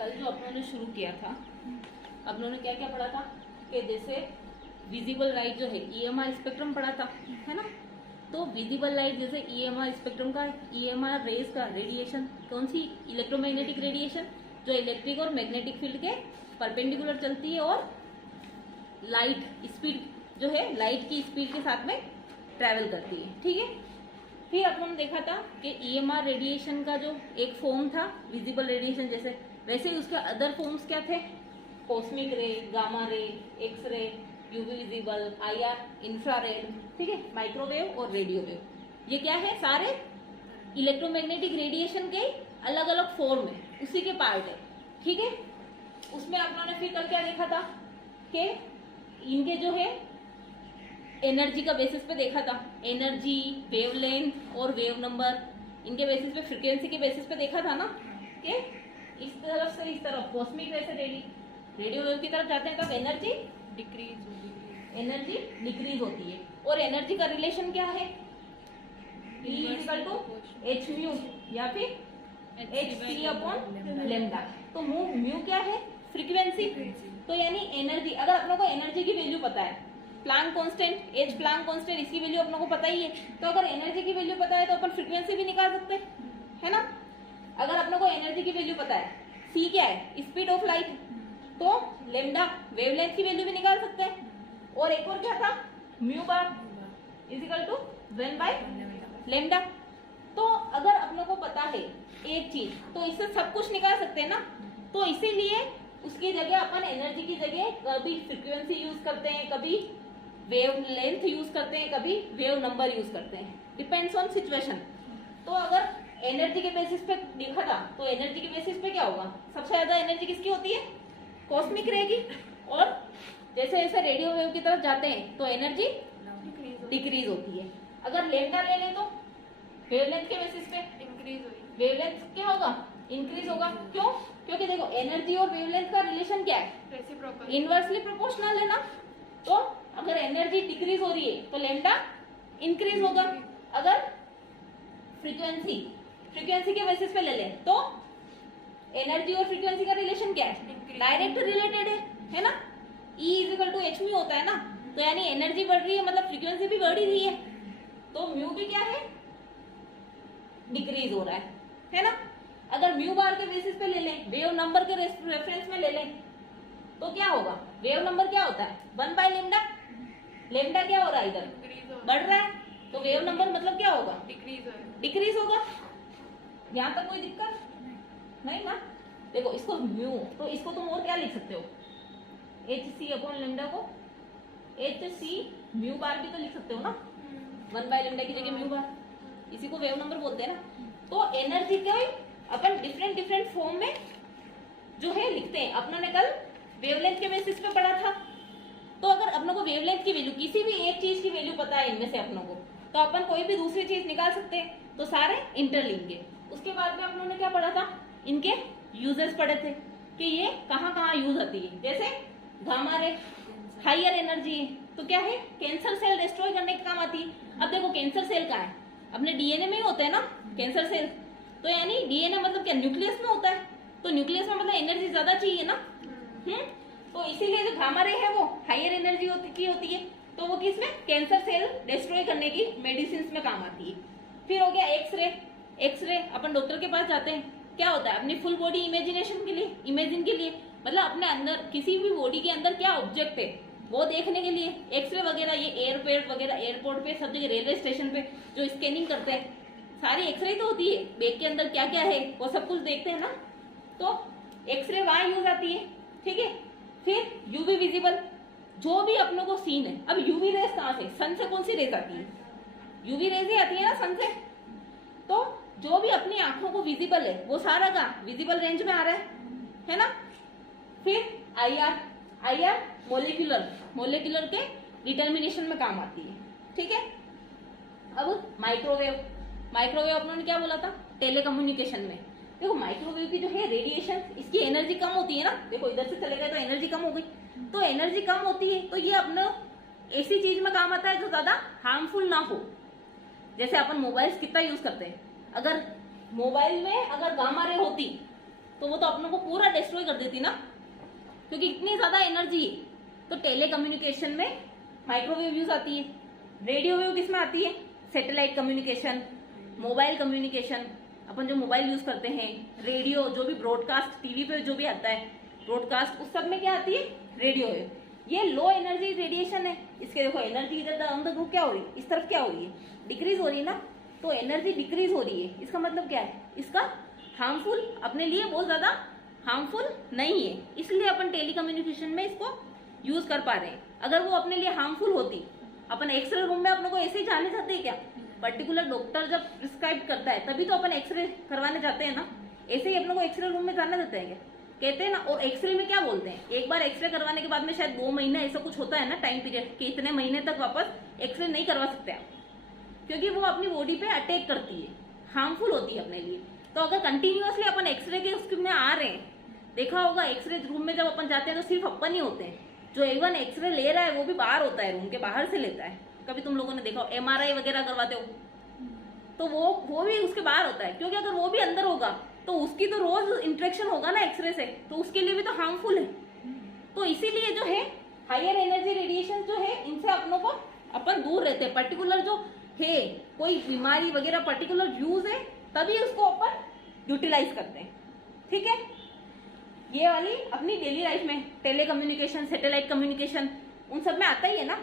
कल जो अपनों ने शुरू किया था, अपनों ने क्या क्या पढ़ा था कि जैसे विजिबल लाइट जो है ईएमआर स्पेक्ट्रम पढ़ा था, है ना। तो विजिबल लाइट जैसे ईएमआर स्पेक्ट्रम का ईएमआर रेज का रेडिएशन कौन सी, इलेक्ट्रोमैग्नेटिक रेडिएशन जो इलेक्ट्रिक और मैग्नेटिक फील्ड के परपेंडिकुलर चलती है और लाइट स्पीड जो है लाइट की स्पीड के साथ में ट्रैवल करती है, ठीक है। फिर अपन देखा था कि ईएमआर रेडिएशन का जो एक फॉर्म था विजिबल रेडिएशन जैसे, वैसे ही उसके अदर फॉर्म्स क्या थे, कॉस्मिक रे, gamma ray, X ray, UV visible, IR, infrared, ठीक है, माइक्रोवेव और रेडियो वेव। ये क्या है, सारे इलेक्ट्रोमैग्नेटिक रेडिएशन के अलग अलग फॉर्म है, उसी के पार्ट है, ठीक है। उसमें आप लोगों ने फिर कल क्या देखा था कि इनके जो है एनर्जी का बेसिस पे देखा था, एनर्जी, वेवलेंथ और वेव नंबर, इनके बेसिस पे, फ्रीक्वेंसी के बेसिस पे देखा था ना कि इस तरफ से इस तरफ कॉस्मिक रे से रेडियो वेव की तरफ जाते हैं तब एनर्जी डिक्रीज होती है। और एनर्जी का रिलेशन क्या है, E equal to h mu या फिर एच सी अपॉन लेमडा। तो म्यू क्या है, फ्रीक्वेंसी। तो यानी एनर्जी, अगर अपनों को एनर्जी की वैल्यू पता है, Planck constant, H Planck constant, इसकी वैल्यू अपनों को पता ही है, तो अगर एनर्जी की वैल्यू पता है तो अपन फ्रीक्वेंसी भी निकाल सकते हैं, है ना। अगर अपनों को एनर्जी की वैल्यू पता है, सी क्या है, स्पीड ऑफ लाइट, तो लेमडा वेवलेंथ की वैल्यू भी निकाल सकते हैं। और एक और क्या था, mu bar is equal to 1 by lambda. तो अगर अपनों को पता है एक चीज तो इससे सब कुछ निकाल सकते हैं ना। तो इसीलिए उसकी जगह अपन एनर्जी की जगह कभी फ्रीक्वेंसी यूज करते हैं, कभी वेव लेंथ यूज करते हैं, कभी वेव नंबर यूज करते हैं, डिपेंड्स ऑन सिचुएशन। तो अगर एनर्जी के बेसिस पे देखा था तो एनर्जी के बेसिस पे क्या होगा, सबसे ज्यादा एनर्जी किसकी होती है, कॉस्मिक रे की। और जैसे जैसे रेडियो वेव की तरफ जाते हैं तो एनर्जी डिक्रीज होती है। अगर लेमडा ले लें तो वेवलेंथ के बेसिस पे इंक्रीज होगी, वेवलेंथ क्या होगा, इंक्रीज होगा। क्यों, क्योंकि देखो एनर्जी और वेवलेंथ का रिलेशन क्या है, इनवर्सली प्रोपोर्शनल है ना। तो अगर एनर्जी डिक्रीज हो रही है तो लेमडा इंक्रीज होगा। अगर फ्रीक्वेंसी के बेसिस पे ले लें तो एनर्जी और फ्रीक्वेंसी का रिलेशन क्या है, डायरेक्ट रिलेटेड है ना। E is equal to h mu होता है ना। तो यानी एनर्जी बढ़ रही है मतलब फ्रीक्वेंसी भी बढ़ ही रही है, तो म्यू भी क्या है, डिक्रीज हो रहा है ना। अगर म्यू बार के बेसिस पे ले लें, वेव नंबर के रेफरेंस में ले लें तो क्या होगा, वेव नंबर क्या होता है 1 बाय लेमडा। लेमडा क्या हो रहा है, इधर बढ़ रहा है, तो वेव नंबर मतलब क्या होगा, डिक्रीज होगा। यहाँ तक कोई दिक्कत नहीं ना। देखो इसको म्यू, तो इसको तुम और क्या लिख सकते हो, एच सी अपॉन लेमडा को एच सी म्यू बार भी तो लिख सकते हो ना, 1 बाय लेमडा की जगह म्यू बार, इसी को वेव नंबर बोलते हैं ना। तो एनर्जी के अपन डिफरेंट फॉर्म में जो है लिखते हैं। अपनों ने कल वेवलेंथ के बेसिस पे पढ़ा था। तो अगर अपनों को वेवलेंथ की वैल्यू, किसी भी एक चीज की वैल्यू पता है इनमें से अपनों को, तो अपन कोई भी दूसरी चीज निकाल सकते हैं। तो सारे इंटरलिंक है। उसके बाद में अपनों ने क्या पढ़ा था, इनके यूजेस पढ़े थे कि ये कहाँ कहाँ यूज होती है। जैसे गामा रे हाइयर एनर्जी है तो क्या है, कैंसर सेल डिस्ट्रॉय करने के काम आती है। अब देखो कैंसर सेल का है, अपने डीएनए में ही होता है ना कैंसर सेल। तो यानी डीएनए मतलब क्या, न्यूक्लियस में होता है। तो न्यूक्लियस में मतलब एनर्जी ज्यादा चाहिए ना। तो इसीलिए जो गामा रे है वो हाइयर एनर्जी की होती है। तो वो किसमें, कैंसर सेल डिस्ट्रॉय करने की मेडिसिन में काम आती है। फिर हो गया एक्सरे अपन डॉक्टर के पास जाते हैं, क्या होता है, अपनी फुल बॉडी इमेजिनेशन के लिए, इमेजिन के लिए, मतलब अपने अंदर किसी भी बॉडी के अंदर क्या ऑब्जेक्ट है वो देखने के लिए एक्सरे वगैरह, ये एयरपोर्ट वगैरह, एयरपोर्ट पे सब जगह, रेलवे स्टेशन पे जो स्कैनिंग करते हैं सारी एक्सरे तो होती है, बैग के अंदर क्या क्या है वो सब कुछ देखते हैं ना। तो एक्सरे वहां यूज आती है, ठीक है। फिर यूवी विजिबल, जो भी अपनों को सीन है। अब यूवी रेस कहाँ से, सन से कौन सी रेस आती है, यूवी रेस ही आती है ना सन से। तो जो भी अपनी आंखों को विजिबल है वो सारा का विजिबल रेंज में आ रहा है ना। फिर आईआर मोलिकुलर के डिटर्मिनेशन में काम आती है, ठीक है। अब माइक्रोवेव अपनों ने क्या बोला था, टेलीकम्युनिकेशन में। देखो माइक्रोवेव की जो है रेडिएशन, इसकी एनर्जी कम होती है ना। देखो इधर से चले गए तो एनर्जी कम हो गई, तो एनर्जी कम होती है तो ये अपने ऐसी चीज में काम आता है जो ज्यादा हार्मफुल ना हो। जैसे अपन मोबाइल कितना यूज करते हैं, अगर मोबाइल में अगर गामा रे होती तो वो तो अपनों को पूरा डिस्ट्रॉय कर देती ना, क्योंकि इतनी ज्यादा एनर्जी है। तो टेलीकम्युनिकेशन में माइक्रोवेव यूज आती है, रेडियो वेव किस में आती है, सैटेलाइट कम्युनिकेशन, मोबाइल कम्युनिकेशन, अपन जो मोबाइल यूज करते हैं, रेडियो, जो भी ब्रॉडकास्ट टीवी पे जो भी आता है ब्रॉडकास्ट, उस सब में क्या आती है, रेडियो वेव। ये लो एनर्जी रेडिएशन है। इसके देखो एनर्जी इधर डाउन द ग्रुप क्या हो रही है, इस तरफ क्या हो रही है, डिक्रीज हो रही है ना, तो एनर्जी डिक्रीज हो रही है। इसका मतलब क्या है, इसका हार्मफुल अपने लिए बहुत ज्यादा हार्मफुल नहीं है, इसलिए अपन टेलीकम्युनिकेशन में इसको यूज कर पा रहे हैं। अगर वो अपने लिए हार्मफुल होती, अपन एक्सरे रूम में अपने को ऐसे ही जाने जाते हैं क्या, पर्टिकुलर डॉक्टर जब प्रिस्क्राइब करता है तभी तो अपन एक्सरे करवाने जाते हैं ना, ऐसे ही अपने को एक्सरे रूम में जाने देते हैं क्या, कहते हैं ना। और एक्सरे में क्या बोलते हैं, एक बार एक्सरे करवाने के बाद में शायद 2 महीने ऐसा कुछ होता है ना टाइम पीरियड, कि इतने महीने तक वापस एक्सरे नहीं करवा सकते आप, क्योंकि वो अपनी बॉडी पे अटैक करती है, हार्मफुल होती है अपने लिए। तो अगर कंटिन्यूअसली अपन एक्सरे के उसके में आ रहे हैं, देखा होगा एक्सरे रूम में जब अपन जाते हैं तो सिर्फ अपन ही होते हैं, जो इवन एक्सरे ले रहा है वो भी बाहर होता है, रूम के बाहर से लेता है। कभी तुम लोगों ने देखा हो MRI वगैरह करवाते हो तो वो भी उसके बाहर होता है, क्योंकि अगर वो भी अंदर होगा तो उसकी तो रोज इंटरेक्शन होगा ना एक्सरे से, तो उसके लिए भी तो हार्मफुल है। तो इसीलिए जो है हायर एनर्जी रेडिएशन जो है इनसे अपनों को अपन दूर रहते हैं। पर्टिकुलर जो है कोई बीमारी वगैरह पर्टिकुलर यूज है तभी उसको अपन यूटिलाइज करते हैं, ठीक है। ये वाली अपनी डेली लाइफ में टेलीकम्युनिकेशन, सैटेलाइट कम्युनिकेशन, उन सब में आता ही है ना।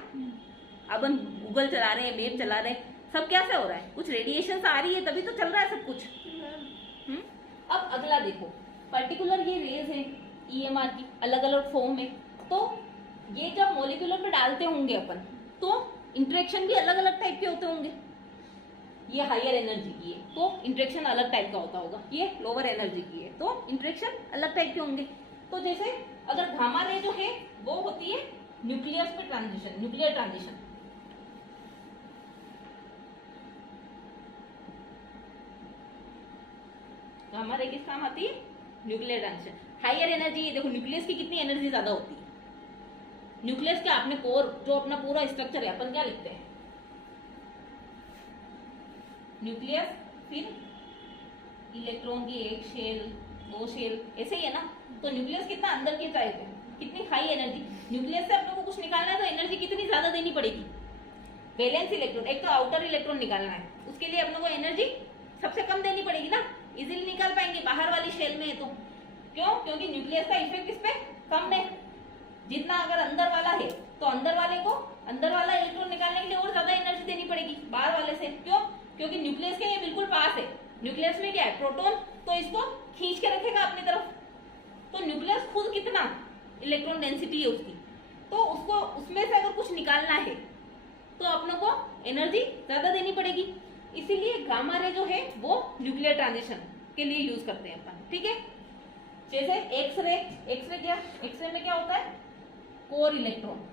अपन गूगल चला रहे हैं, मैप चला रहे हैं, सब क्या से हो रहा है, कुछ रेडिएशन आ रही है तभी तो चल रहा है सब कुछ। अब अगला देखो, पर्टिकुलर ये रेज है EMR की अलग अलग फॉर्म में, तो ये जब मॉलिक्यूलर पे डालते होंगे अपन तो इंटरेक्शन भी अलग अलग टाइप के होते होंगे। ये हायर एनर्जी की है तो इंटरेक्शन अलग टाइप का होता होगा, ये लोअर एनर्जी की है तो इंटरेक्शन अलग टाइप के होंगे। तो जैसे अगर गामा रे जो है वो होती है न्यूक्लियस पे transition, nuclear transition. Gamma ray किस काम आती है, न्यूक्लियर ट्रांजिशन। हायर एनर्जी, देखो न्यूक्लियस की कितनी एनर्जी ज्यादा होती है, न्यूक्लियस का अपने कोर जो अपना पूरा स्ट्रक्चर है अपन क्या लिखते हैं, न्यूक्लियस, फिर इलेक्ट्रॉन की एक शेल, 2 शेल, ऐसे ही है ना। तो न्यूक्लियस कितना अंदर की टाइप है, कितनी हाई एनर्जी। न्यूक्लियस से अपने को कुछ निकालना है तो एनर्जी कितनी ज्यादा देनी पड़ेगी, वैलेंस इलेक्ट्रॉन, एक तो आउटर इलेक्ट्रॉन निकालना है, उसके लिए अपने को एनर्जी सबसे कम देनी पड़ेगी ना, इजीली निकाल पाएंगे बाहर वाली शेल में। तो क्यों, क्योंकि न्यूक्लियस का इफेक्ट इस पे कम है। जितना अगर अंदर वाला है तो अंदर वाले को, अंदर वाला इलेक्ट्रॉन निकालने के लिए और ज्यादा एनर्जी देनी पड़ेगी बाहर वाले से। क्यों, क्योंकि न्यूक्लियस के ये बिल्कुल पास है, न्यूक्लियस में क्या है, प्रोटॉन, तो इसको खींच के रखेगा अपनी तरफ। तो न्यूक्लियस खुद कितना इलेक्ट्रॉन डेंसिटी है उसकी, तो उसको उसमें से अगर कुछ निकालना है तो अपने को एनर्जी ज्यादा देनी पड़ेगी। इसीलिए गामा रे जो है वो न्यूक्लियर ट्रांजिशन के लिए यूज करते हैं अपन, ठीक है। जैसे एक्सरे, एक्सरे क्या, एक्सरे में क्या होता है, कोर इलेक्ट्रॉन,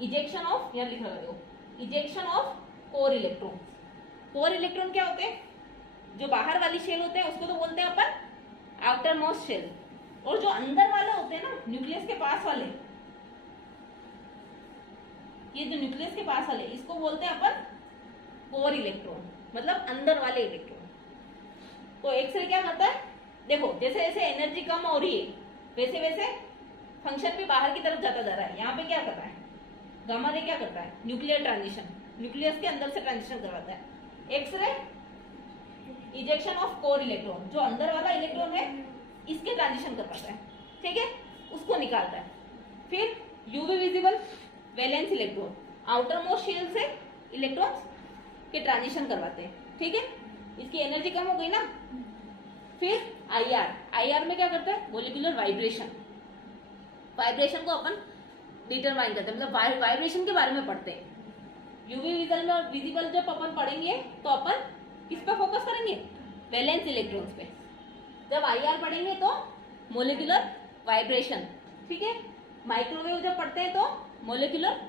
इजेक्शन ऑफ, यहाँ लिखा है ejection of core electron. Core electron क्या होते हैं, जो बाहर वाली शेल होते हैं उसको तो बोलते हैं अपन आउटर मोस्ट शेल, और जो अंदर वाले होते हैं ना न्यूक्लियस के पास वाले, ये जो न्यूक्लियस के पास वाले इसको बोलते हैं अपन कोर इलेक्ट्रॉन, मतलब अंदर वाले इलेक्ट्रॉन। तो एक्सरे क्या करता है, देखो जैसे जैसे एनर्जी कम हो रही है वैसे वैसे फंक्शन भी बाहर की तरफ जाता जा रहा है। यहाँ पे क्या कर रहा है, गामा रे क्या करता है, न्यूक्लियर ट्रांजिशन, न्यूक्लियस के अंदर से ट्रांजिशन करवाता है। X ray ejection of core electron, जो अंदर वाला इलेक्ट्रॉन है इसके ट्रांजिशन करवाता है, ठीक है, उसको निकालता है। फिर UV visible valence electron, outermost shell से इलेक्ट्रॉन्स के ट्रांजिशन करवाते हैं, ठीक है। इसकी एनर्जी कम हो गई ना। फिर आईआर, आईआर में क्या करता है, मोलिकुलर वाइब्रेशन, वाइब्रेशन को अपन डिटरमाइन करते हैं, मतलब वाइब्रेशन के बारे में पढ़ते हैं। यूवी विजिबल जब अपन पढ़ेंगे तो अपन किस पे फोकस करेंगे, वैलेंस इलेक्ट्रॉन्स पे। जब आईआर पढ़ेंगे तो मोलिकुलर वाइब्रेशन, ठीक है। माइक्रोवेव जब पढ़ते हैं तो मोलिकुलर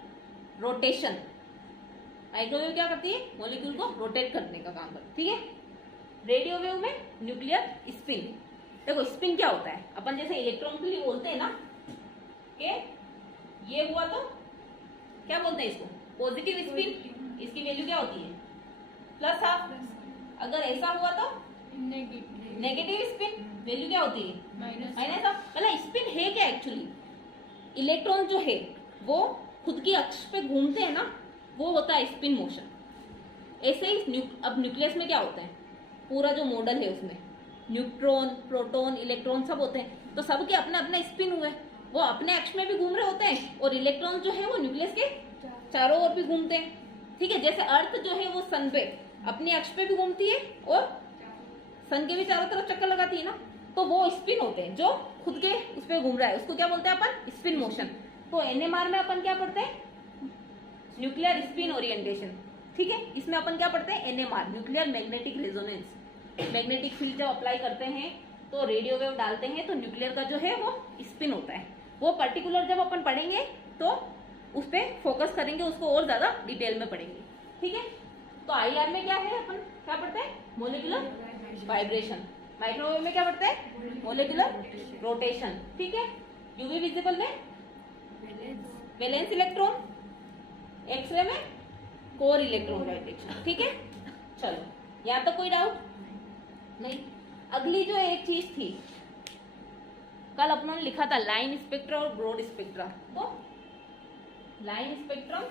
रोटेशन, माइक्रोवेव क्या करती है, मॉलिक्यूल को रोटेट करने का काम करती है, ठीक है। रेडियो वेव में न्यूक्लियर स्पिन, देखो स्पिन क्या होता है, अपन जैसे इलेक्ट्रॉन के लिए बोलते हैं ना कि ये हुआ तो क्या बोलते हैं इसको, पॉजिटिव स्पिन, इसकी वैल्यू क्या होती है +12। अगर ऐसा हुआ तो नेगेटिव स्पिन, वैल्यू क्या होती है? माइनस। मतलब स्पिन है क्या एक्चुअली? इलेक्ट्रॉन जो है वो खुद की अक्ष पे घूमते हैं ना, वो होता है स्पिन मोशन। ऐसे ही अब न्यूक्लियस में क्या होता है, पूरा जो मॉडल है उसमें न्यूट्रॉन, प्रोटॉन, इलेक्ट्रॉन सब होते हैं, तो सबके अपने अपने स्पिन हुए, वो अपने अक्ष में भी घूम रहे होते हैं और इलेक्ट्रॉन जो है वो न्यूक्लियस के चारों ओर भी घूमते हैं। ठीक है, जैसे अर्थ जो है वो सन पे अपने अक्ष पे भी घूमती है और सन के भी चारों तरफ चक्कर लगाती है ना, तो वो स्पिन होते हैं। जो खुद के उस पे घूम रहा है उसको क्या बोलते हैं अपन? Spin motion. तो एनएमआर में अपन क्या पढ़ते हैं? Nuclear spin orientation. ठीक है, इसमें अपन क्या पढ़ते हैं? NMR, nuclear magnetic resonance. Magnetic field जब अप्लाई करते हैं तो रेडियो वेव डालते हैं तो न्यूक्लियर का जो है वो स्पिन होता है। वो पर्टिकुलर जब अपन पढ़ेंगे तो उस पर फोकस करेंगे, उसको और ज्यादा डिटेल में पढ़ेंगे। ठीक है, तो आईआर में क्या है, अपन क्या पढ़ते हैं? Molecular vibration. माइक्रोवेव में क्या पढ़ते हैं? Molecular rotation. ठीक है, यूवी विजिबल में वैलेंस इलेक्ट्रॉन, एक्सरे में कोर इलेक्ट्रॉन का डिटेक्शन। ठीक है, चलो यहाँ तक कोई डाउट नहीं। अगली जो एक चीज थी, कल अपनों ने लिखा था लाइन स्पेक्ट्रा और ब्रॉड स्पेक्ट्रा। तो लाइन स्पेक्ट्रम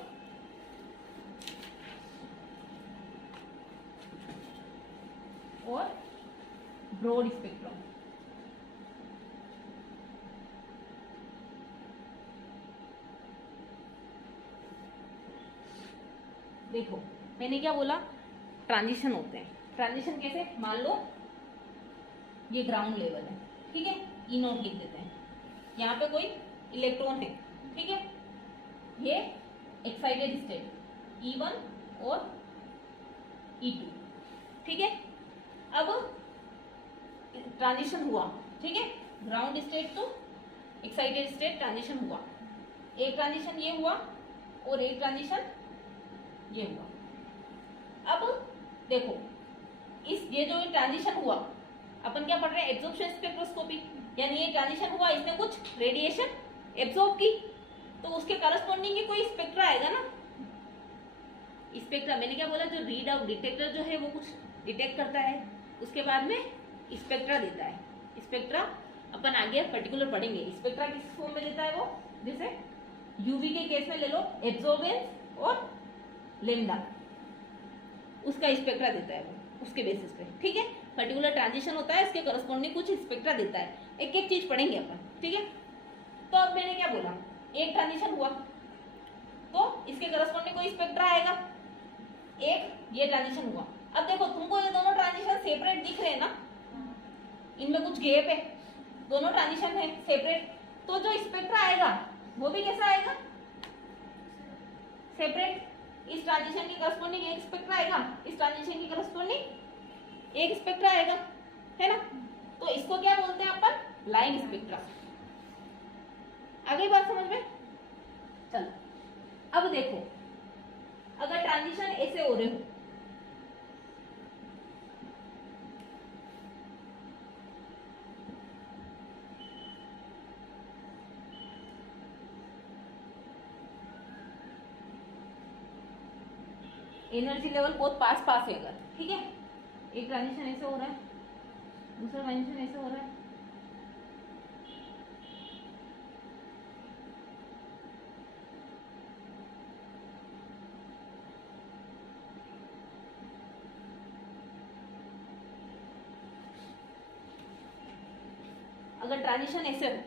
और ब्रॉड स्पेक्ट्रम। देखो मैंने क्या बोला, ट्रांजिशन होते हैं। ट्रांजिशन कैसे? मान लो ये ग्राउंड लेवल है, ठीक है, ई नोट लिख देते हैं, यहाँ पे कोई इलेक्ट्रॉन है, ठीक है, ये एक्साइटेड स्टेट E1 और E2, ठीक है। अब ट्रांजिशन हुआ, ठीक है, ground state to excited state transition हुआ। एक ट्रांजिशन ये हुआ और एक ट्रांजिशन ये हुआ। अब देखो ये जो ट्रांजिशन हुआ, अपन क्या पढ़ रहे हैं? एब्जॉर्प्शन स्पेक्ट्रोस्कोपी, यानी ये ट्रांजिशन हुआ, इसने कुछ रेडिएशन एब्जॉर्ब की, तो उसके करस्पॉन्डिंग ही कोई स्पेक्ट्रा आएगा ना। स्पेक्ट्रा मैंने क्या बोला, जो रीड आउट डिटेक्टर जो है वो कुछ डिटेक्ट करता है, उसके बाद में स्पेक्ट्रा देता है। स्पेक्ट्रा अपन आगे पर्टिकुलर पढ़ेंगे। स्पेक्ट्रा किस फॉर्म में देता है वो, जैसे यूवी के केस में ले लो एब्जॉर्बेंस और लेमडा, उसका स्पेक्ट्रा देता है वो, उसके बेसिस पे, ठीक है। पर्टिकुलर ट्रांजिशन होता है, इसके करस्पॉन्डिंग कुछ स्पेक्ट्रा देता है। एक एक चीज पढ़ेंगे अपन, ठीक है। तो अब मैंने क्या बोला, एक ट्रांजिशन हुआ तो इसके करस्पॉन्डिंग कोई स्पेक्ट्रा आएगा, एक ये ट्रांजिशन हुआ। अब देखो तुमको ये दोनों ट्रांजिशन सेपरेट दिख रहे हैं ना, इनमें कुछ गैप है, दोनों ट्रांजिशन है सेपरेट, तो जो स्पेक्ट्रा आएगा वो भी कैसा आएगा? सेपरेट। इस ट्रांजिशन की करस्पॉन्डिंग एक स्पेक्ट्रा आएगा, इस ट्रांजिशन की करस्पॉन्डिंग एक स्पेक्ट्रा आएगा, है ना। तो इसको क्या बोलते हैं अपन? Line spectra. आ गई बात समझ में? चलो अब देखो, अगर ट्रांजिशन ऐसे हो रहे हो, एनर्जी लेवल बहुत पास पास है अगर, ठीक है, एक ट्रांजिशन ऐसे हो रहा है, दूसरा ट्रांजिशन ऐसे हो रहा है, अगर ट्रांजिशन ऐसे हो,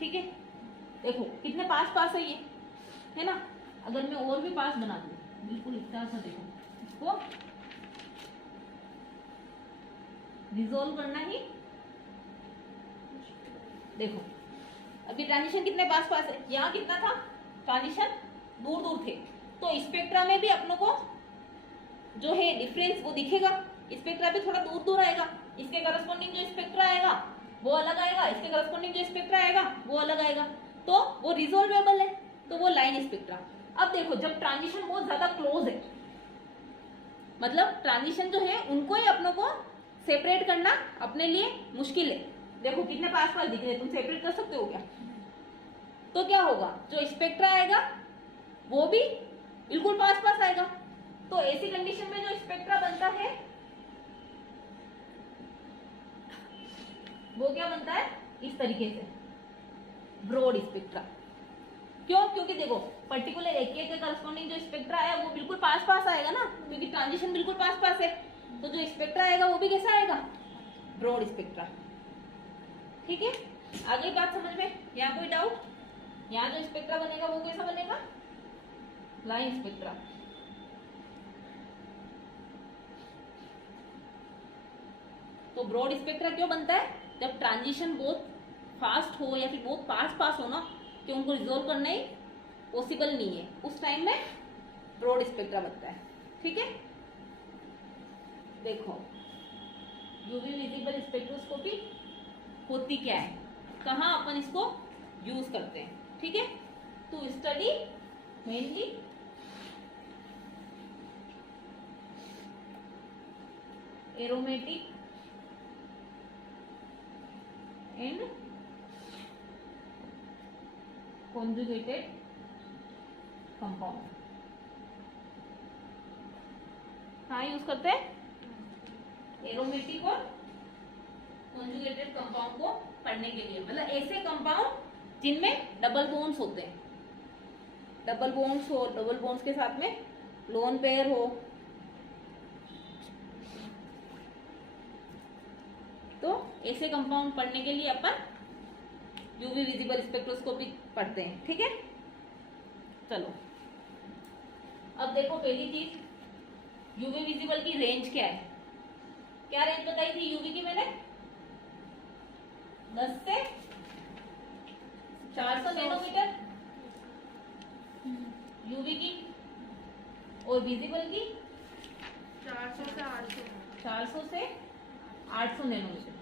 ठीक है, देखो कितने पास पास है ये, है ना। अगर मैं और भी पास बना दूं, बिल्कुल इस तरह से, देखो इसको रिजोल्व करना ही, देखो अभी ट्रांजिशन कितने पास पास है, यहाँ कितना था ट्रांजिशन, दूर दूर थे, तो स्पेक्ट्रा में भी अपनों को जो है डिफरेंस वो दिखेगा। स्पेक्ट्रा भी थोड़ा दूर दूर आएगा, इसके करस्पॉन्डिंग जो स्पेक्ट्रा आएगा वो अलग आएगा, इसके करस्पॉन्डिंग जो स्पेक्ट्रा आएगा वो अलग आएगा, तो वो रिजोल्वेबल है, तो वो लाइन स्पेक्ट्रा। अब देखो जब ट्रांजिशन बहुत ज्यादा क्लोज है, मतलब ट्रांजिशन जो है उनको ही अपनों को सेपरेट करना अपने लिए मुश्किल है। देखो कितने पास पास दिख रहे हैं, तुम सेपरेट कर सकते हो क्या? तो क्या होगा, जो स्पेक्ट्रा आएगा वो भी बिल्कुल पास पास आएगा। तो ऐसी कंडीशन में जो स्पेक्ट्रा बनता है वो क्या बनता है इस तरीके से, ब्रॉड स्पेक्ट्रा। क्यों? क्योंकि देखो पर्टिकुलर एक के करस्पॉन्डिंग जो स्पेक्ट्रा आया वो बिल्कुल पास पास आएगा ना, क्योंकि ट्रांजिशन बिल्कुल पास पास है, तो जो स्पेक्ट्रा आएगा वो भी कैसा आएगा, ब्रॉड स्पेक्ट्रा। ठीक है, आ गई बात समझ में? यहाँ कोई डाउट? यहाँ जो स्पेक्ट्रा बनेगा वो कैसा बनेगा, लाइन स्पेक्ट्रा। तो ब्रॉड स्पेक्ट्रा क्यों बनता है, जब ट्रांजिशन बहुत फास्ट हो या फिर बहुत पास पास हो ना, कि उनको रिजोल्व करना ही पॉसिबल नहीं है, उस टाइम में ब्रॉड स्पेक्ट्रा बनता है। ठीक है, देखो यूवी विजिबल स्पेक्ट्रोस्कोपी होती क्या है, कहाँ अपन इसको यूज करते हैं। ठीक है, to study mainly aromatic and conjugated compound। हाँ यूज करते हैं एरोमेटिक और कॉन्जुगेटेड कंपाउंड को पढ़ने के लिए, मतलब ऐसे कंपाउंड जिनमें डबल बॉन्ड्स होते हैं, डबल बॉन्ड्स हो, डबल बॉन्ड्स के साथ में लोन पेयर हो, तो ऐसे कंपाउंड पढ़ने के लिए अपन यूवी विजिबल स्पेक्ट्रोस्कोपी पढ़ते हैं। ठीक है, चलो अब देखो पहली चीज यूवी विजिबल की रेंज क्या है। क्या रेंज बताई थी यूवी की मैंने, 10 से 400 नैनोमीटर यूवी की, और विजिबल की 400 से 800 नैनोमीटर।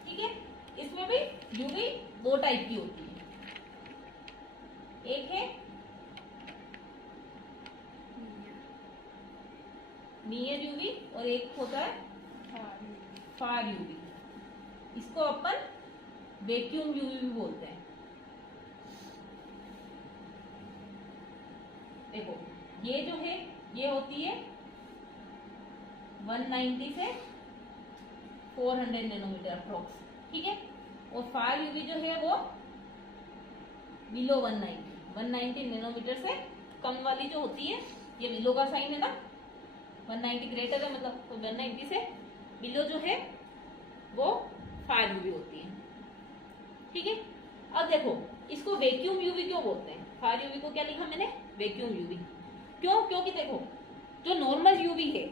ठीक है, इसमें भी यूवी दो टाइप की होती है, एक है नियर यूवी और एक होता है फार यूवी। इसको अपन वैक्यूम यूवी भी बोलते हैं। देखो ये जो है ये होती है 190 से 400 नैनोमीटर अप्रोक्स। ठीक है, और फार यूवी जो है वो बिलो 190 नैनोमीटर से कम वाली जो होती है, ये बिलो का साइन है ना, 190 ग्रेटर है मतलब, तो 190 से बिलो जो है वो फार यूवी होती है। ठीक है, अब देखो इसको वैक्यूम यूवी क्यों बोलते हैं, फार यूवी को क्या लिखा मैंने, वैक्यूम यूवी। क्यों? क्योंकि देखो जो नॉर्मल यूवी है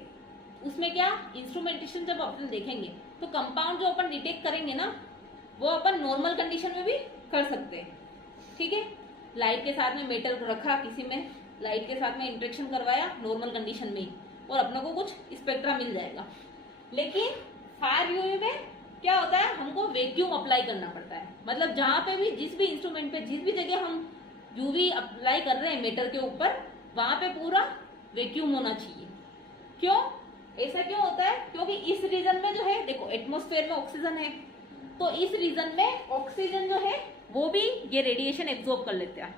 उसमें क्या इंस्ट्रूमेंटेशन जब अपन देखेंगे तो कंपाउंड जो अपन डिटेक्ट करेंगे ना वो अपन नॉर्मल कंडीशन में भी कर सकते हैं। ठीक है, लाइट के साथ में मेटल रखा, किसी में लाइट के साथ में इंटरेक्शन करवाया नॉर्मल कंडीशन में ही, और अपने को कुछ स्पेक्ट्रा मिल जाएगा। लेकिन फार यूवी में क्या होता है, हमको वैक्यूम अप्लाई करना पड़ता है, मतलब जहां पे भी जिस भी इंस्ट्रूमेंट पे जिस भी जगह हम यूवी अप्लाई कर रहे हैं मेटल के ऊपर, वहां पे पूरा वैक्यूम होना चाहिए। क्यों ऐसा क्यों होता है, क्योंकि इस रीजन में जो है देखो एटमॉस्फेयर में ऑक्सीजन है, तो इस रीजन में ऑक्सीजन जो है वो भी ये रेडिएशन एब्जॉर्ब कर लेते हैं,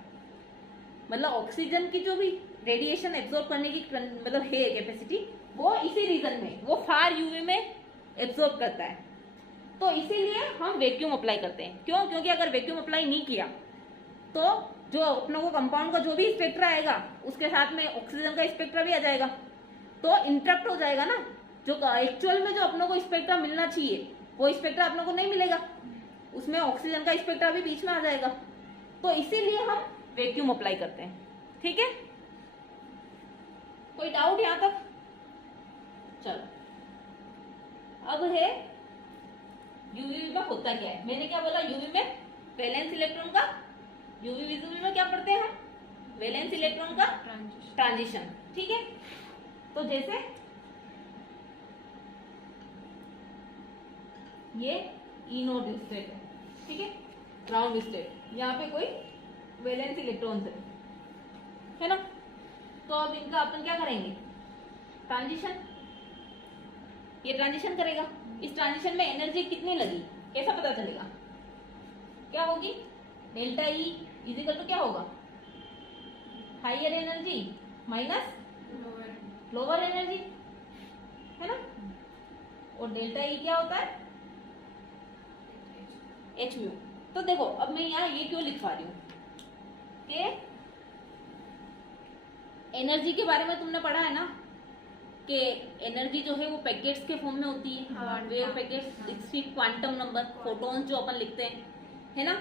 मतलब ऑक्सीजन की जो भी रेडिएशन एब्जॉर्ब करने की मतलब है कैपेसिटी, वो इसी रीजन में वो फार यूवी में एब्जॉर्ब करता है। तो इसीलिए हम वैक्यूम अप्लाई करते हैं। क्यों? क्योंकि अगर वैक्यूम अप्लाई नहीं किया तो जो अपनों को कंपाउंड का जो भी स्पेक्ट्रा आएगा उसके साथ में ऑक्सीजन का स्पेक्ट्रा भी आ जाएगा, तो इंटरप्ट हो जाएगा ना, जो एक्चुअल में जो अपनों को स्पेक्ट्रा मिलना चाहिए वो स्पेक्ट्रा अपनों को नहीं मिलेगा, उसमें ऑक्सीजन का स्पेक्ट्रा भी बीच में आ जाएगा। तो इसीलिए हम वैक्यूम अप्लाई करते हैं। ठीक है, कोई डाउट यहां तक? चलो अब है यूवी में होता क्या है। मैंने क्या बोला, यूवी में वैलेंस इलेक्ट्रॉन का, यूवी विजिबल में क्या पढ़ते हैं हम, वैलेंस इलेक्ट्रॉन का ट्रांजिशन। ठीक है, तो जैसे ये ई नोट स्टेट है, ठीक है, ग्राउंड स्टेट, यहाँ पे कोई वैलेंस इलेक्ट्रॉन है ना, तो अब इनका अपन क्या करेंगे, ट्रांजिशन, ये ट्रांजिशन करेगा। इस ट्रांजिशन में एनर्जी कितनी लगी कैसा पता चलेगा, क्या होगी, डेल्टा ई इजिकल टू क्या होगा, higher energy minus lower energy, है ना। और डेल्टा ई क्या होता है, एच म्यू। तो देखो अब मैं यहाँ ये क्यों लिखवा रही हूँ कि एनर्जी के बारे में तुमने पढ़ा है ना कि एनर्जी जो है वो पैकेट्स के फॉर्म में होती है, वेव पैकेट्स, इसकी क्वांटम नंबर, फोटॉन्स जो अपन लिखते हैं, है ना।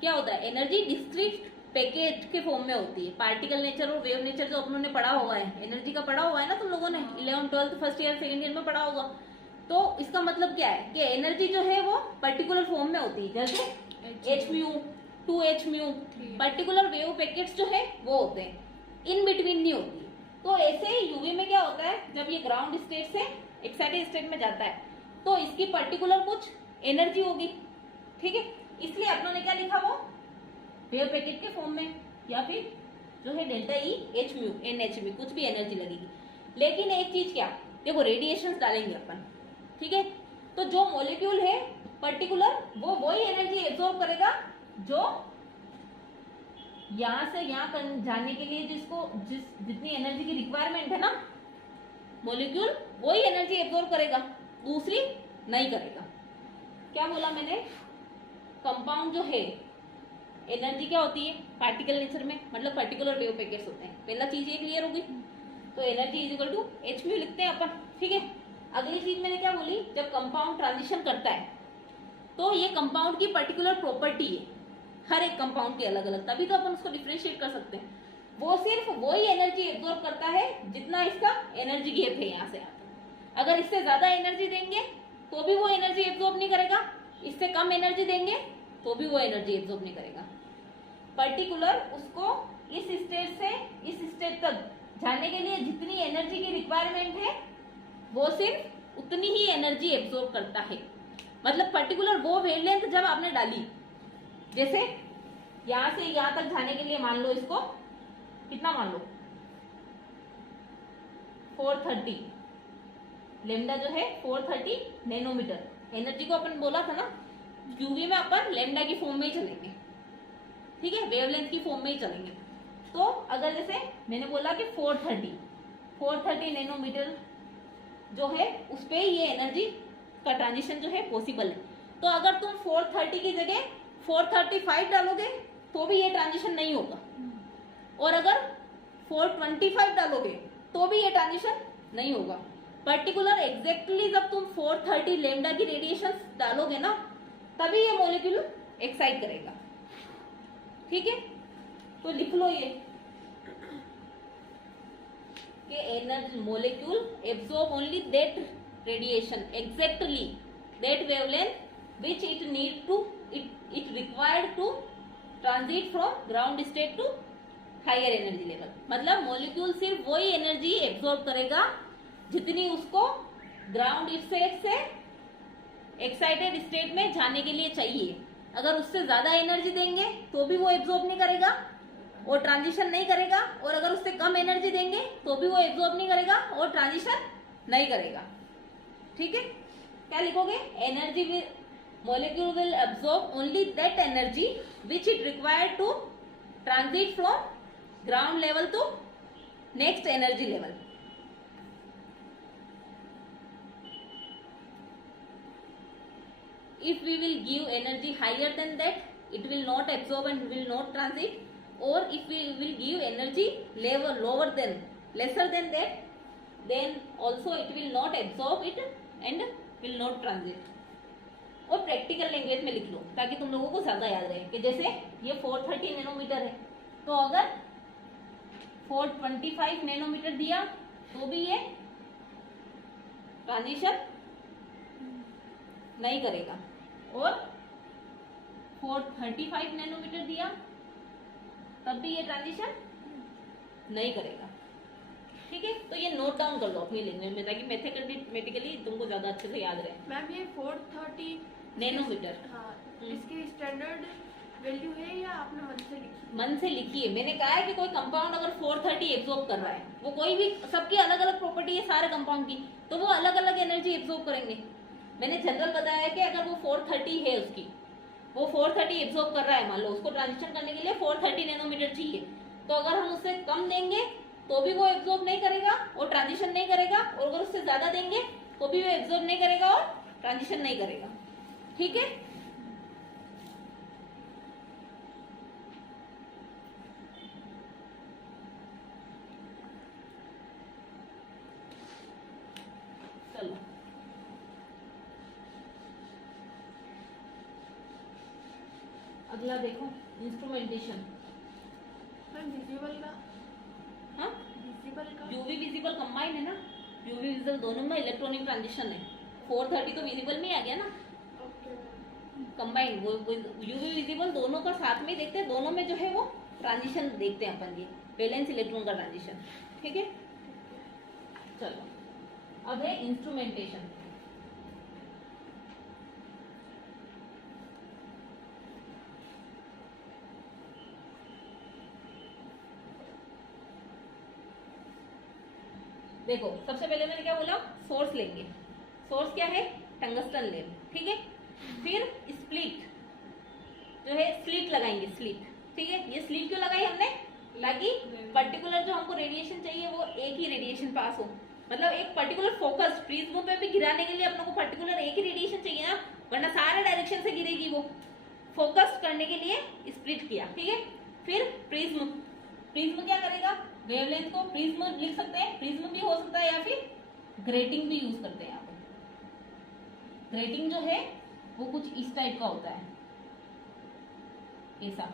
क्या होता है, एनर्जी डिस्क्रीट पैकेट के फॉर्म में होती है। पार्टिकल नेचर और वेव नेचर जो अपनों ने पढ़ा हुआ है, एनर्जी का पढ़ा हुआ है ना तुम लोगों ने 11th 12th first year second year में पढ़ा होगा। तो इसका मतलब क्या है कि एनर्जी जो है वो पर्टिकुलर फॉर्म में होती है, जैसे H mu, 2h mu. Particular wave packets जो है वो होते हैं, इन बिटवीन नहीं होती। तो ऐसे यूवी में क्या होता है, जब ये ग्राउंड स्टेट से एक्साइटेड स्टेट में जाता है तो इसकी पर्टिकुलर कुछ एनर्जी होगी, ठीक है। इसलिए अपनों ने क्या लिखा, वो वेव पैकेट के फॉर्म में, या फिर जो है delta E h mu and h mu, कुछ भी एनर्जी लगेगी। लेकिन एक चीज क्या, देखो रेडिएशन डालेंगे अपन, ठीक है। तो जो मॉलिक्यूल है पर्टिकुलर वो वही एनर्जी एब्जॉर्ब करेगा जो यहां से यहां जाने के लिए जितनी एनर्जी की रिक्वायरमेंट है ना, मॉलिक्यूल वही एनर्जी एब्जॉर्ब करेगा, दूसरी नहीं करेगा। क्या बोला मैंने, कंपाउंड जो है एनर्जी क्या होती है पार्टिकल नेचर में, मतलब पर्टिकुलर वेव पैकेट्स होते हैं। पहला चीज ये क्लियर होगी। तो energy is equal to h mu लिखते हैं अपन, ठीक है। अगली चीज मैंने क्या बोली, जब कंपाउंड ट्रांजिशन करता है तो ये कंपाउंड की पर्टिकुलर प्रॉपर्टी है, हर एक कंपाउंड की अलग अलग, तभी तो अपन उसको डिफरेंशिएट कर सकते हैं। वो सिर्फ वही एनर्जी एब्जॉर्ब करता है जितना इसका एनर्जी गैप है यहाँ से यहाँ तक। अगर इससे ज्यादा एनर्जी देंगे तो भी वो एनर्जी एब्जॉर्ब नहीं करेगा, इससे कम एनर्जी देंगे तो भी वो एनर्जी एब्जॉर्ब नहीं करेगा। पर्टिकुलर उसको इस स्टेट से इस स्टेट तक जाने के लिए जितनी एनर्जी की रिक्वायरमेंट है वो सिर्फ उतनी ही एनर्जी एब्जॉर्ब करता है। मतलब पर्टिकुलर वो वेवलेंथ जब आपने डाली, जैसे यहां से यहां तक जाने के लिए मान लो इसको कितना, मान लो 430 लेमडा जो है 430 नैनोमीटर। एनर्जी को अपन बोला था ना यूवी में अपन लेमडा की फॉर्म में ही चलेंगे, ठीक है, वेवलेंथ की फॉर्म में ही चलेंगे। तो अगर जैसे मैंने बोला कि 430 नैनोमीटर जो है उस पे ये एनर्जी का ट्रांजिशन जो है पॉसिबल है। तो अगर तुम 430 की जगह 435 डालोगे तो भी ये ट्रांजिशन नहीं होगा, और अगर 425 डालोगे तो भी ये ट्रांजिशन नहीं होगा। पर्टिकुलर एग्जैक्टली जब तुम 430 लेमडा की रेडिएशन डालोगे ना तभी ये मॉलिक्यूल एक्साइट करेगा, ठीक है। तो लिख लो ये कि energy molecule absorb only that radiation exactly that wavelength which it need to it required to transit from ground state to higher energy level. मतलब मॉलिक्यूल सिर्फ वही एनर्जी एब्जॉर्ब करेगा जितनी उसको ग्राउंड स्टेट से एक्साइटेड स्टेट में जाने के लिए चाहिए। अगर उससे ज्यादा एनर्जी देंगे तो भी वो एब्जॉर्ब नहीं करेगा और ट्रांजिशन नहीं करेगा, और अगर उससे कम एनर्जी देंगे तो भी वो एब्जॉर्ब नहीं करेगा और ट्रांजिशन नहीं करेगा, ठीक है। क्या लिखोगे, energy will molecule will absorb only that energy which it required to transit from ground level to next energy level. If we will give energy higher than that, it will not absorb and will not transit. Or if we will give energy level lower than, lesser than that, then also it will not absorb it and will not transit. और practical language में लिख लो ताकि तुम लोगों को ज्यादा याद रहे कि जैसे ये 430 नैनोमीटर है, तो अगर 425 नैनोमीटर दिया तो भी ये ट्रांजिशन नहीं करेगा, और 435 नैनोमीटर दिया तब भी ये ट्रांजिशन नहीं करेगा, ठीक है। तो ये नोट डाउन कर लो अपनी लैंग्वेज में ताकि मैथमेटिकली तुमको ज्यादा अच्छे से याद रहे। मैम ये 430 नैनोमीटर, हाँ, इसकी स्टैंडर्ड वैल्यू है या आपने मन से लिखी? मन से लिखी है। मैंने कहा है कि कोई कंपाउंड अगर 430 एब्जॉर्ब कर रहा है, वो कोई भी, सबकी अलग अलग प्रॉपर्टी है सारे कंपाउंड की, तो वो अलग अलग एनर्जी एब्जॉर्ब करेंगे। मैंने जनरल बताया है कि अगर वो 430 है उसकी, वो 430 एब्जॉर्ब कर रहा है, मान लो उसको ट्रांजिशन करने के लिए 430 नैनोमीटर चाहिए, तो अगर हम उससे कम देंगे तो भी वो एब्जॉर्ब नहीं करेगा और ट्रांजिशन नहीं करेगा, और अगर उससे ज्यादा देंगे तो वो भी एब्जॉर्ब नहीं करेगा और ट्रांजिशन नहीं करेगा। ठीक है, चलो अगला देखो इंस्ट्रूमेंटेशन। विजिबल का, हाँ, विजिबल का यूवी विजिबल कंबाइन है ना, यूवी विजिबल दोनों में इलेक्ट्रॉनिक ट्रांजिशन है। 430 तो विजिबल में आ गया ना, ओके कंबाइन। वो यूवी विजिबल दोनों का साथ में देखते हैं, दोनों में जो है वो ट्रांजिशन देखते हैं अपन, ये वैलेंस इलेक्ट्रॉन का ट्रांजिशन। ठीक है, चलो अब है इंस्ट्रूमेंटेशन। देखो सबसे पहले मैंने क्या बोला, सोर्स लेंगे। सोर्स क्या है, टंगस्टन लेंगे। ठीक है, फिर स्प्लिट जो है, स्लिट लगाएंगे, स्लिट। ठीक है, ये स्लिट क्यों लगाई हमने, ताकि पर्टिकुलर जो हमको रेडिएशन चाहिए वो एक ही रेडिएशन पास हो, मतलब एक पर्टिकुलर फोकस। प्रिज्म पे भी गिराने के लिए अपने को पर्टिकुलर एक ही रेडिएशन चाहिए ना, वरना सारे डायरेक्शन से गिरेगी वो। फोकस करने के लिए स्प्लिट किया। ठीक है, फिर प्रिज्म। प्रिज्म क्या करेगा, वेवलेंथ को प्रिज्म लिख सकते हैं, प्रिज्म भी हो सकता है या फिर ग्रेटिंग भी यूज करते हैं यहाँ पे। ग्रेटिंग जो है वो कुछ इस टाइप का होता है, ऐसा।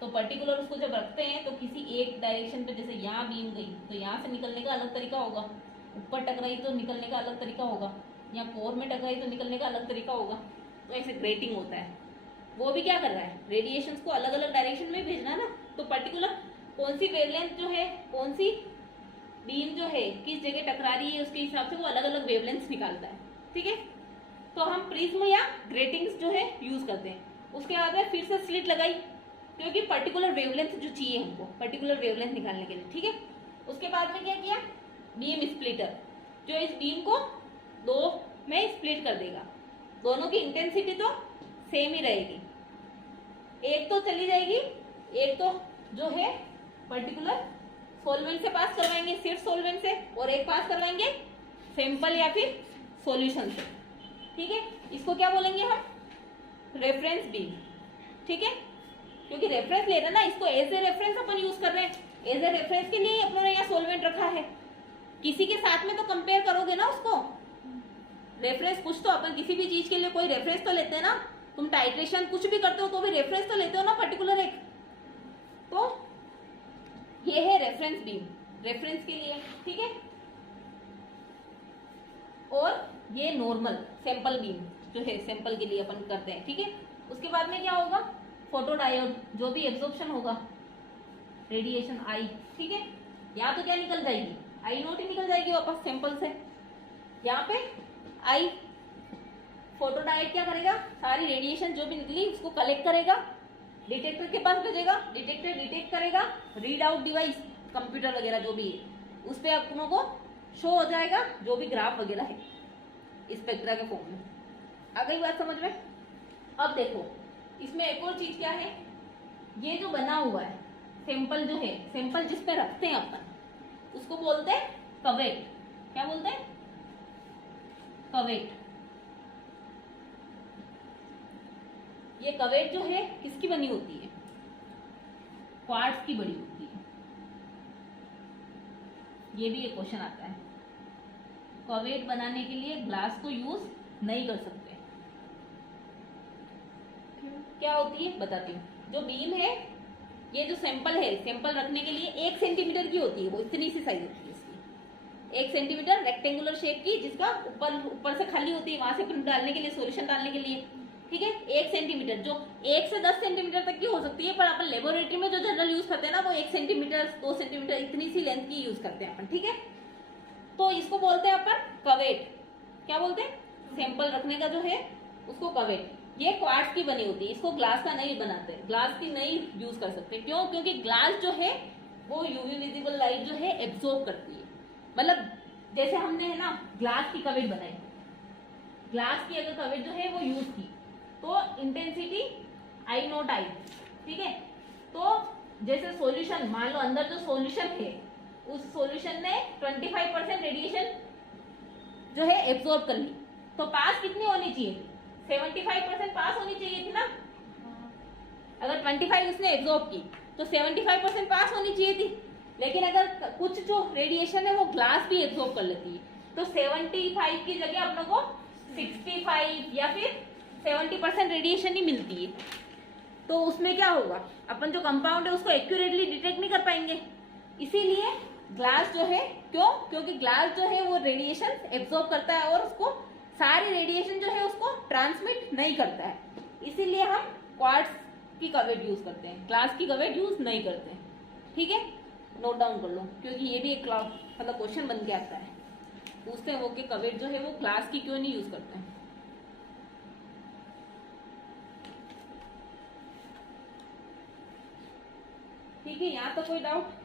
तो पर्टिकुलर उसको जब रखते हैं तो किसी एक डायरेक्शन पे, जैसे यहाँ बीम गई तो यहाँ से निकलने का अलग तरीका होगा, ऊपर टकराई तो निकलने का अलग तरीका होगा, या कोर में टकराई तो निकलने का अलग तरीका होगा। तो ऐसे ग्रेटिंग होता है। वो भी क्या कर रहा है, रेडिएशंस को अलग अलग डायरेक्शन में भेजना ना, तो पर्टिकुलर कौन सी वेवलेंथ जो है, कौन सी बीम जो है किस जगह टकरा रही है, उसके हिसाब से वो अलग अलग वेवलेंथ निकालता है। ठीक है, तो हम प्रिज्म या ग्रेटिंग्स जो है यूज करते हैं। उसके बाद में फिर से स्लिट लगाई, क्योंकि पर्टिकुलर वेवलेंथ जो चाहिए हमको, पर्टिकुलर वेवलेंथ निकालने के लिए। ठीक है, उसके बाद में क्या किया, बीम स्प्लिटर, जो इस बीम को दो में स्प्लिट कर देगा। दोनों की इंटेंसिटी तो सेम ही रहेगी, एक तो चली जाएगी, एक तो जो है पर्टिकुलर सॉल्वेंट से पास करवाएंगे, सिर्फ सॉल्वेंट से, और एक पास करवाएंगे सैंपल या फिर सॉल्यूशन से। ठीक है, इसको क्या बोलेंगे हम, रेफरेंस बीम। ठीक है, क्योंकि रेफरेंस ले रहे हैं ना, इसको एज ए रेफरेंस अपन यूज कर रहे हैं। एज ए रेफरेंस के लिए अपने यहाँ सॉल्वेंट रखा है, किसी के साथ में तो कंपेयर करोगे ना उसको। रेफरेंस कुछ तो अपन किसी भी चीज के लिए कोई रेफरेंस तो लेते हैं ना, तुम टाइट्रेशन कुछ भी करते हो तो भी रेफरेंस तो लेते हो ना, पर्टिकुलर एक। तो ये है रेफरेंस बीम, रेफरेंस के लिए। ठीक है, और ये नॉर्मल सैंपल बीम जो है, सैंपल के लिए अपन करते हैं। ठीक है, उसके बाद में क्या होगा, फोटो डायोड, जो भी एब्जॉर्प्शन होगा रेडिएशन आई। ठीक है, यहाँ तो क्या निकल जाएगी, आई नोट ही निकल जाएगी वापस सैंपल से। यहाँ पे आई, फोटो डायोड क्या करेगा, सारी रेडिएशन जो भी निकली उसको कलेक्ट करेगा, डिटेक्टर के पास भेजेगा, डिटेक्टर डिटेक्ट करेगा, रीड आउट डिवाइस कंप्यूटर वगैरह जो भी है उस पे अपनों को शो हो जाएगा जो भी ग्राफ वगैरह है स्पेक्ट्रा के फॉर्म में। आ गई बात समझ में। अब देखो इसमें एक और चीज क्या है, ये जो बना हुआ है सैंपल जो है, सैंपल जिस पे रखते हैं अपन उसको बोलते हैं कवेट। क्या बोलते हैं, कवेट। ये कवेट जो है किसकी बनी होती है, क्वार्ट्ज की बनी होती है। ये भी एक क्वेश्चन आता है, कवेट बनाने के लिए ग्लास को यूज नहीं कर सकते। क्या होती है बताती हूँ। जो बीम है, ये जो सैंपल है, सैंपल रखने के लिए 1 सेंटीमीटर की होती है, वो इतनी सी साइज होती है इसकी, 1 सेंटीमीटर रेक्टेंगुलर शेप की, जिसका ऊपर से खाली होती है, वहां से प्रिंट डालने के लिए, सॉल्यूशन डालने के लिए। ठीक है, 1 सेंटीमीटर, जो 1 से 10 सेंटीमीटर तक की हो सकती है, पर अपन लेबोरेटरी में जो जनरल यूज करते हैं ना, वो 1 सेंटीमीटर 2 सेंटीमीटर इतनी सी लेंथ की यूज करते हैं अपन। ठीक है, तो इसको बोलते हैं अपन कवेट। क्या बोलते हैं, सैंपल रखने का जो है उसको कवेट। ये क्वार्ट्ज की बनी होती है, इसको ग्लास का नहीं बनाते, ग्लास की नहीं यूज कर सकते। क्यों, क्योंकि ग्लास जो है वो यूवी विजिबल लाइट जो है एब्जॉर्ब करती है। मतलब जैसे हमने है ना ग्लास की कवेट बनाई, ग्लास की अगर कवेट जो है वो यूज की तो इंटेंसिटी आई नॉट आई। ठीक है, तो जैसे सॉल्यूशन, मान लो अंदर जो सॉल्यूशन है उस सॉल्यूशन ने 25% रेडिएशन जो है एब्जॉर्ब कर ली, तो पास कितनी होनी चाहिए थी? 75% पास होनी चाहिए थी ना। अगर 25 इसने एब्जॉर्ब की तो 75% पास होनी चाहिए थी। लेकिन अगर कुछ जो रेडिएशन है वो ग्लास भी एब्जॉर्ब कर लेती है, तो 75 की जगह अपनों को 65 या फिर 70% रेडिएशन ही मिलती है। तो उसमें क्या होगा, अपन जो कंपाउंड है उसको एक्यूरेटली डिटेक्ट नहीं कर पाएंगे। इसीलिए ग्लास जो है, क्योंकि ग्लास जो है वो रेडिएशन एब्जॉर्ब करता है और उसको सारी रेडिएशन जो है उसको ट्रांसमिट नहीं करता है। इसीलिए हम क्वार्ट्ज की कवेट यूज करते हैं, ग्लास की कवेट यूज नहीं करते हैं। ठीक है, नोट डाउन कर लो, क्योंकि ये भी एक मतलब क्वेश्चन बन के आता है। पूछते हैं वो कि कवेट जो है वो ग्लास की क्यों नहीं यूज करते हैं। ठीक है, यहाँ तो कोई डाउट?